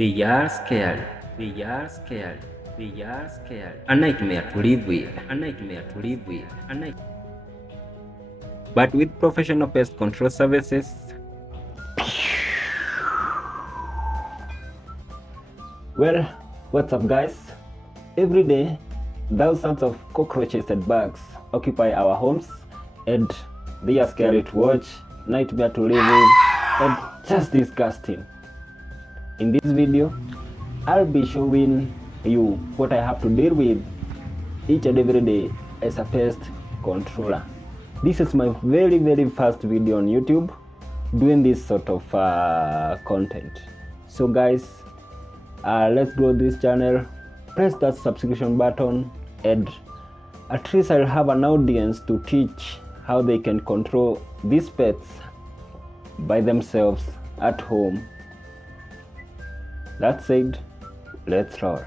They are scary. They are scary. They are scary. A nightmare to live with. A nightmare to live with. A nightmare. But with professional pest control services, well, what's up guys? Every day, thousands of cockroaches and bugs occupy our homes, and they are scary to watch, nightmare to live with, and just disgusting. In this video, I'll be showing you what I have to deal with each and every day as a pest controller. This is my very first video on YouTube doing this sort of content. So guys, let's grow this channel. Press that subscription button, and at least I'll have an audience to teach how they can control these pets by themselves at home. That said, let's roll.